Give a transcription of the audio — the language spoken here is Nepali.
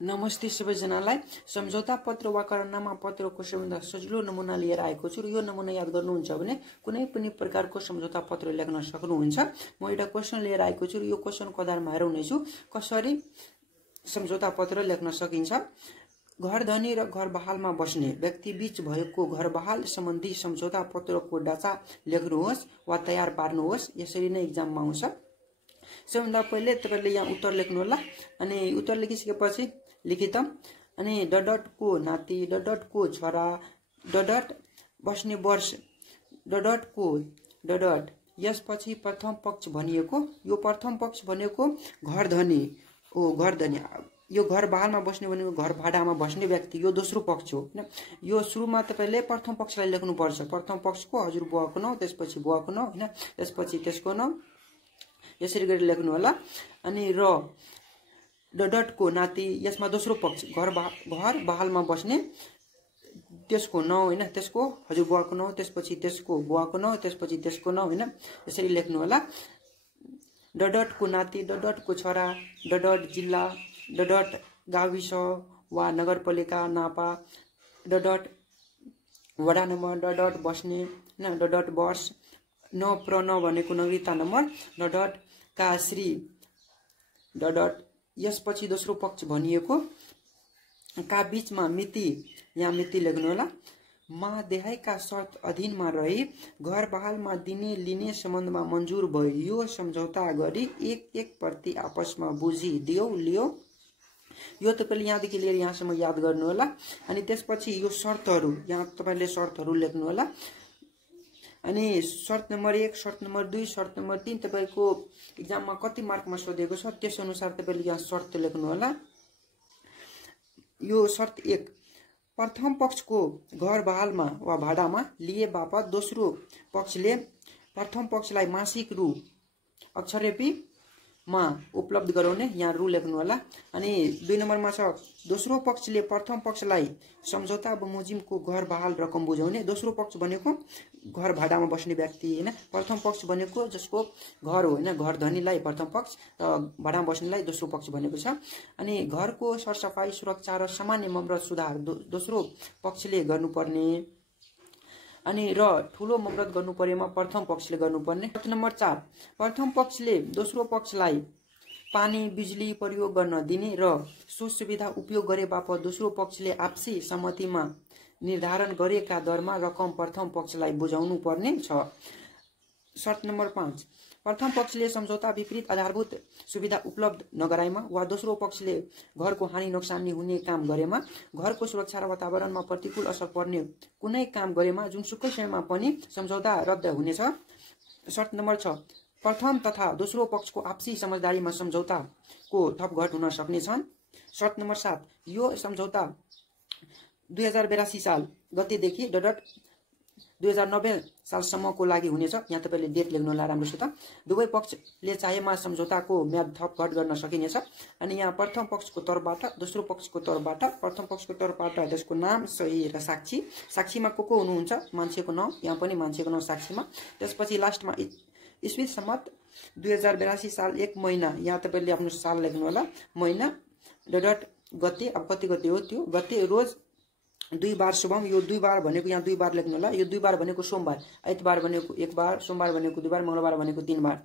नमस्ते सबैजनालाई। सम्झौता पत्र वा करारनामा पत्रको सबैभन्दा सजिलो नमुना लिएर आएको छु र यो नमुना याद गर्नुहुन्छ भने कुनै पनि प्रकारको सम्झौता पत्र लेख्न सक्नुहुन्छ। म एउटा क्वेशन लिएर आएको छु र यो क्वेशनको आधारमा हेरौँ हुनेछु कसरी सम्झौता पत्र लेख्न सकिन्छ। घर धनी र घर बहालमा बस्ने व्यक्ति बीच भएको घर बहाल सम्बन्धी सम्झौता पत्रको ढाँचा लेख्नुहोस् वा तयार पार्नुहोस्। यसरी नै एक्जाममा आउँछ। सबैभन्दा पहिले तपाईले यहाँ उत्तर लेख्नु होला अनि उत्तर लेखिसकेपछि लिखित अनि डडटको नाति डडटको छोरा डडट बस्ने वर्ष डडटको डडट। यसपछि प्रथम पक्ष भनिएको यो प्रथम पक्ष भनेको घर धनी हो। घर धनी यो घर बहालमा बस्ने भनेको घर भाडामा बस्ने व्यक्ति यो दोस्रो पक्ष हो हैन। यो सुरुमा तपाईले प्रथम पक्षलाई लेख्नु पर्छ। प्रथम पक्षको हजुर बुवाको नाउँ, त्यसपछि बुवाको नाउँ हैन, त्यसपछि त्यसको नाउँ, यसरी गरेर लेख्नु होला। अनि र डडटको नाति यसमा दोस्रो पक्ष घर बहालमा बस्ने त्यसको नाउँ हैन, त्यसको हजुर बुवाको नाउँ, त्यसपछि त्यसको बुवाको नाउँ, त्यसपछि त्यसको नाउँ हैन, यसरी लेख्नु होला। डडटको नाति डडटको छोरा डडट जिल्ला डडट गाविस वा नगरपालिका नापा डडट वडा नम्बर डडट बस्ने हैन, डडट वर्ष न प्र न भनेको नागरिकता नम्बर डडट का श्री डडट। यसपछि दोस्रो पक्ष भनिएको का बीचमा मिति, यहाँ मिति लेख्नु होला। मा देहायका शर्त अधीनमा रही घर बहालमा दिने लिने सम्बन्धमा मन्जुर भयो यो सम्झौता गरी एक प्रति आपसमा बुझी दियो लियो। यो तपाईले यहाँदेखि लिएर यहाँसम्म याद गर्नु होला। अनि त्यसपछि यो शर्तहरू यहाँ तपाईले शर्तहरू लेख्नु होला। अनि शर्त नम्बर 1, शर्त नम्बर 2, शर्त नम्बर 3 तपाईको एक्जाममा कति मार्कमा सोधेको छ त्यस अनुसार तपाईले यहाँ शर्त लेख्नु होला। यो शर्त 1 प्रथम पक्षको घर बहालमा वा भाडामा लिए बापत दोस्रो पक्षले प्रथम पक्षलाई मासिक रु अक्षरपी मा उपलब्ध गराउने, यहाँ रु लेख्नु होला। अनि 2 नम्बरमा छ दोस्रो पक्षले प्रथम पक्षलाई सम्झौता बमोजिमको घर बहाल रकम बुझाउने। दोस्रो पक्ष भनेको घर भाडामा बस्ने व्यक्ति हैन, प्रथम पक्ष भनेको जसको घर हो हैन, घर धनीलाई प्रथम पक्ष र भाडामा बस्नेलाई दोस्रो पक्ष भनेको छ। अनि घरको सरसफाई सुरक्षा र सामान्य मर्मत सुधार दोस्रो पक्षले गर्नुपर्ने। अनि र ठूलो मर्मत गर्नु परेमा प्रथम पक्षले गर्नुपर्ने। शर्त नम्बर 4 प्रथम पक्षले दोस्रो पक्षलाई पानी बिजुली प्रयोग गर्न दिने र सो सुविधा उपयोग गरे बापत दोस्रो पक्षले आपसी सहमतिमा निर्धारण गरेका दरमा रकम प्रथम पक्षलाई बुझाउनु पर्ने छ। शर्त नम्बर 5 प्रथम पक्षले सम्झौता विपरीत आधारभूत सुविधा उपलब्ध नगराएमा वा दोस्रो पक्षले घरको हानि नोक्सानी हुने काम गरेमा घरको सुरक्षा र वातावरणमा प्रतिकूल असर पर्ने कुनै काम गरेमा जुनसुकै समयमा पनि सम्झौता रद्द हुनेछ। शर्त नम्बर 6 प्रथम तथा दोस्रो पक्षको आपसी समझदारीमा सम्झौताको थपघट हुन सक्ने छन्। शर्त नम्बर 7 यो सम्झौता 2082 साल गतेदेखि डडट 2090 सालसम्मको लागि हुनेछ। यहाँ तपाईले डेट लेख्नु होला राम्रोसित। दुवै पक्षले चाहेमा सम्झौताको म्याद थपघट गर्न सकिनेछ। अनि यहाँ प्रथम पक्षको तर्फबाट दोस्रो पक्षको तर्फबाट प्रथम पक्षको तर्फबाट त्यसको नाम सही र साक्षी, साक्षीमा को हुनुहुन्छ मान्छेको नाउँ, यहाँ पनि मान्छेको नाउँ साक्षीमा। त्यसपछि लास्टमा ईस्वी सम्मत 2082 साल 1 महिना, यहाँ तपाईले आफ्नो साल लेख्नु होला, महिना डडट गते, अब कति गते हो त्यो गते रोज 2 बार शुभम। यो 2 बार भनेको यहाँ 2 बार लेख्नु होला। यो 2 बार भनेको सोमबार, आइतबार भनेको 1 बार, सोमबार भनेको 2 बार, मंगलबार भनेको 3 बार।